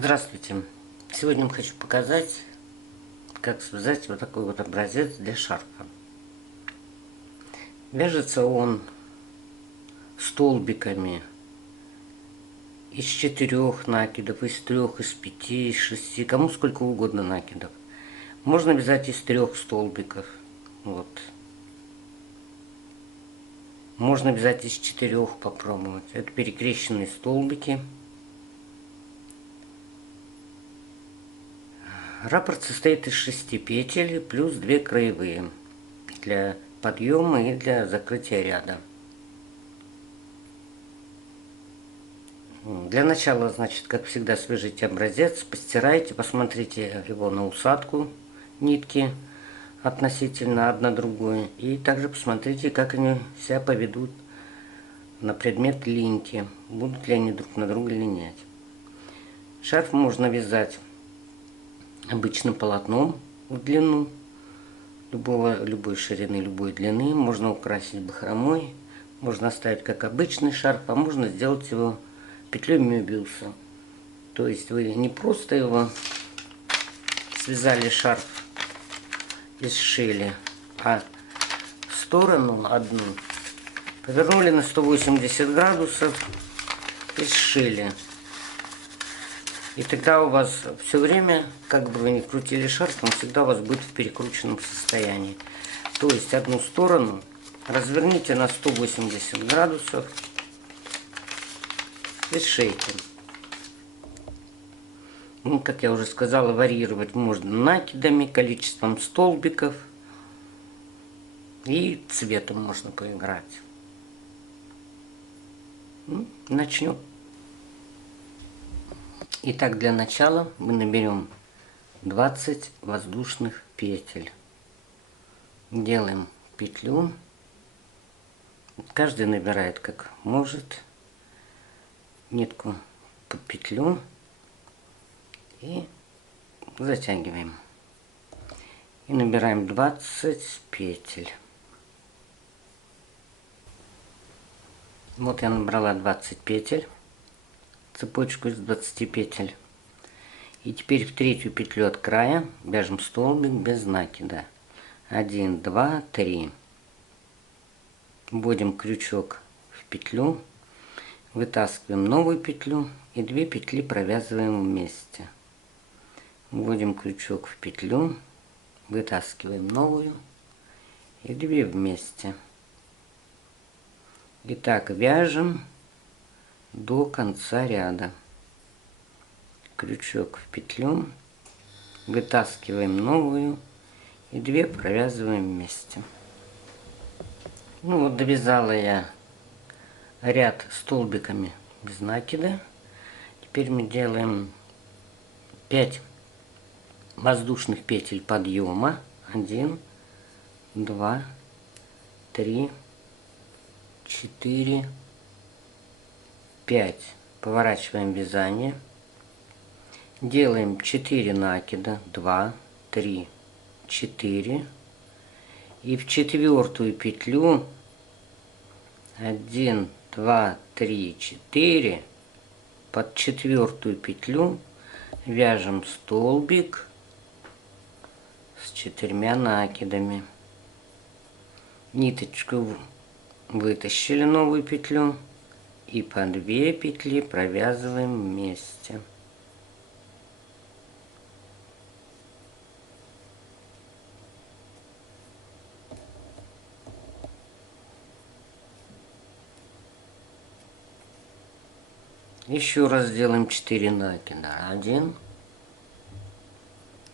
Здравствуйте! Сегодня я хочу показать, как связать вот такой вот образец для шарфа. Вяжется он столбиками из 4 накидов, из 3, из 5, из 6, кому сколько угодно накидов. Можно вязать из 3 столбиков. Вот. Можно вязать из 4, попробовать. Это перекрещенные столбики. Раппорт состоит из 6 петель плюс 2 краевые для подъема и для закрытия ряда. Для начала, значит, как всегда, свяжите образец, постирайте, посмотрите его на усадку нитки относительно одна другой. И также посмотрите, как они себя поведут на предмет линьки, будут ли они друг на друга линять. Шарф можно вязать обычным полотном в длину, любой ширины, любой длины. Можно украсить бахромой, можно оставить как обычный шарф, а можно сделать его петлей Мёбиуса. То есть вы не просто его связали шарф и сшили, а сторону одну повернули на 180 градусов и сшили. И тогда у вас все время, как бы вы ни крутили шарф, он всегда у вас будет в перекрученном состоянии. То есть одну сторону разверните на 180 градусов и сшейте. Ну, как я уже сказала, варьировать можно накидами, количеством столбиков и цветом можно поиграть. Начнем. Итак, для начала мы наберем 20 воздушных петель. Делаем петлю. Каждый набирает как может нитку под петлю и затягиваем. И набираем 20 петель. Вот я набрала 20 петель. Цепочку из 20 петель. И теперь в третью петлю от края вяжем столбик без накида. 1, 2, 3. Вводим крючок в петлю, вытаскиваем новую петлю и 2 петли провязываем вместе. Вводим крючок в петлю, вытаскиваем новую и 2 вместе. И так вяжем до конца ряда. Крючок в петлю, вытаскиваем новую и 2 провязываем вместе. Ну вот, довязала я ряд столбиками без накида. Теперь мы делаем 5 воздушных петель подъема. 1, 2, 3, 4, 5. Поворачиваем вязание. Делаем 4 накида. 2, 3, 4. И в четвертую петлю 1, 2, 3, 4. Под четвертую петлю вяжем столбик с 4 накидами. Ниточку вытащили, новую петлю, и по 2 петли провязываем вместе. Еще раз делаем 4 накида. 1,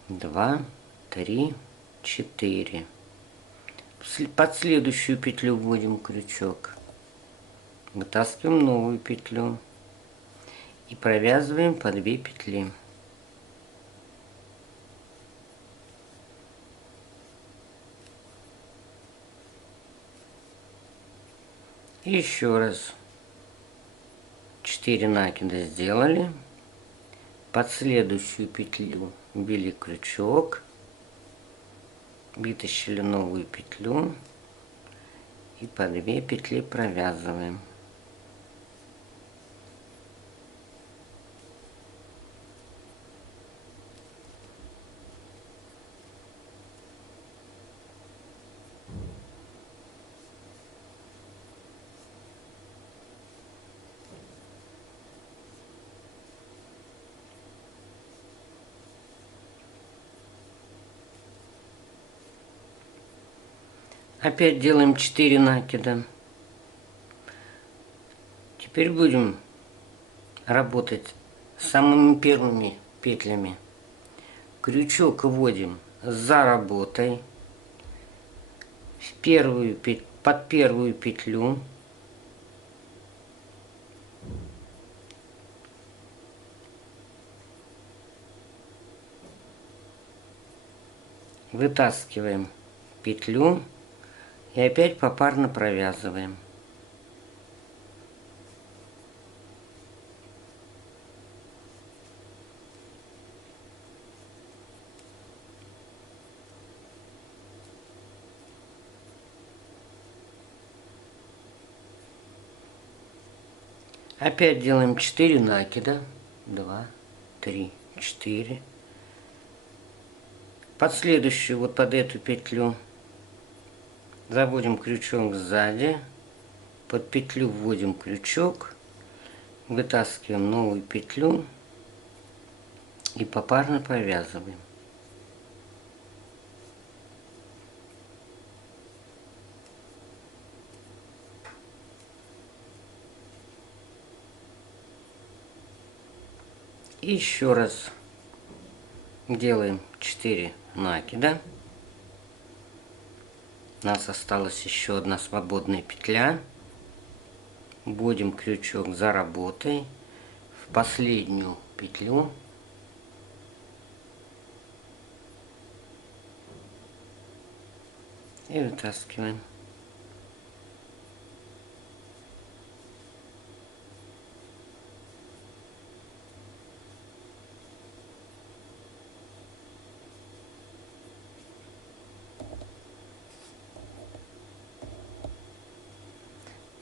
2, 3, 4. Под следующую петлю вводим крючок. Вытаскиваем новую петлю и провязываем по 2 петли. И еще раз 4 накида сделали. Под следующую петлю ввели крючок, вытащили новую петлю и по 2 петли провязываем. Опять делаем 4 накида. Теперь будем работать с самыми первыми петлями. Крючок вводим за работой под первую петлю. Вытаскиваем петлю и опять попарно провязываем. Опять делаем 4 накида. 2, 3, 4. Под следующую, вот под эту петлю, заводим крючок сзади. Под петлю вводим крючок. Вытаскиваем новую петлю. И попарно провязываем. И еще раз делаем 4 накида. У нас осталась еще одна свободная петля. Вводим крючок за работой в последнюю петлю. И вытаскиваем.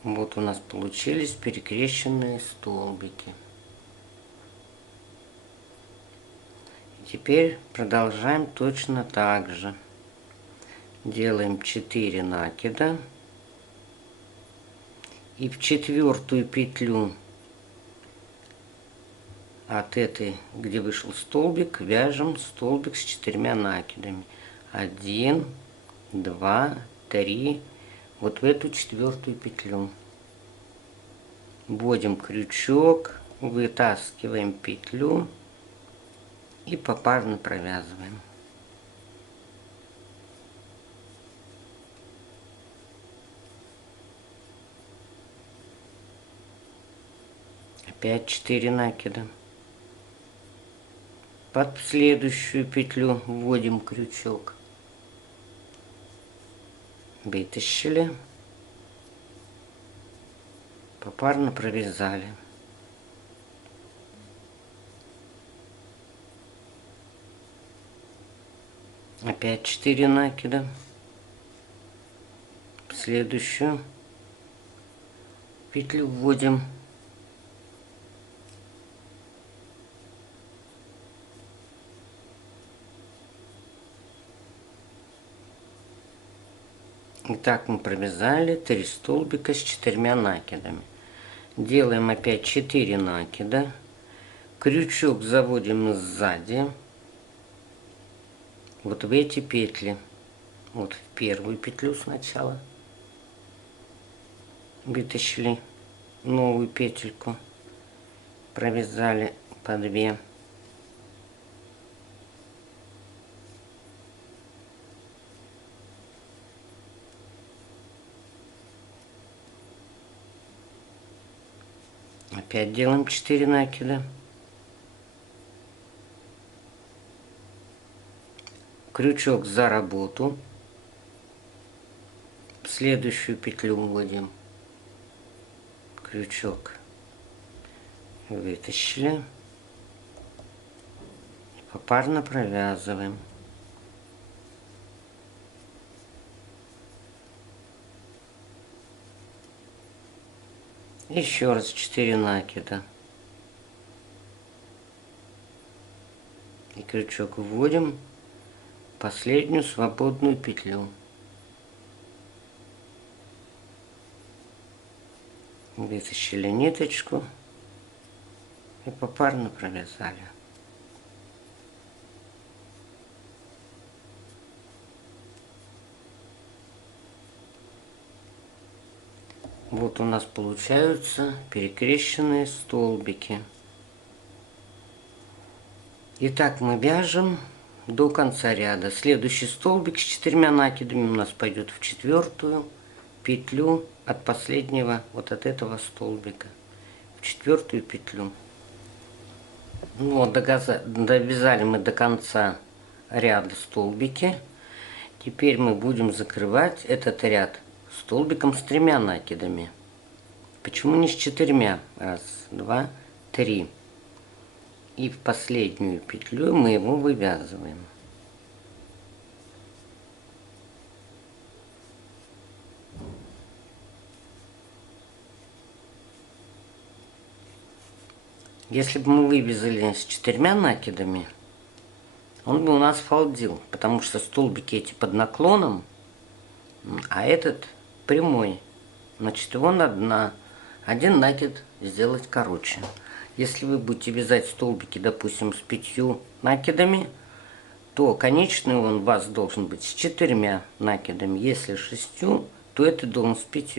Вот у нас получились перекрещенные столбики. И теперь продолжаем точно так же. Делаем 4 накида. И в четвертую петлю от этой, где вышел столбик, вяжем столбик с 4 накидами. 1, 2, 3. Вот в эту четвертую петлю. Вводим крючок, вытаскиваем петлю и попарно провязываем. Опять 4 накида. Под следующую петлю вводим крючок. Вытащили. Попарно провязали. Опять 4 накида. В следующую петлю вводим. Итак, мы провязали 3 столбика с 4 накидами. Делаем опять 4 накида. Крючок заводим сзади. Вот в эти петли. Вот в первую петлю сначала. Вытащили новую петельку. Провязали по 2. Опять делаем 4 накида. Крючок за работу. В следующую петлю вводим крючок. Вытащили. Попарно провязываем. Еще раз 4 накида. И крючок вводим в последнюю свободную петлю. Вытащили ниточку и попарно провязали. Вот у нас получаются перекрещенные столбики. Итак, мы вяжем до конца ряда. Следующий столбик с 4 накидами у нас пойдет в 4-ю петлю от последнего, вот от этого столбика, в 4-ю петлю. Ну вот, довязали мы до конца ряда столбики. Теперь мы будем закрывать этот ряд столбиком с 3 накидами. Почему не с 4? Раз, два, три. И в последнюю петлю мы его вывязываем. Если бы мы вывязали с 4 накидами, он бы у нас фалдил, потому что столбики эти под наклоном, а этот прямой. Значит, его надо на один накид сделать короче. Если вы будете вязать столбики, допустим, с 5 накидами, то конечный он у вас должен быть с 4 накидами. Если 6, то это должен с 5.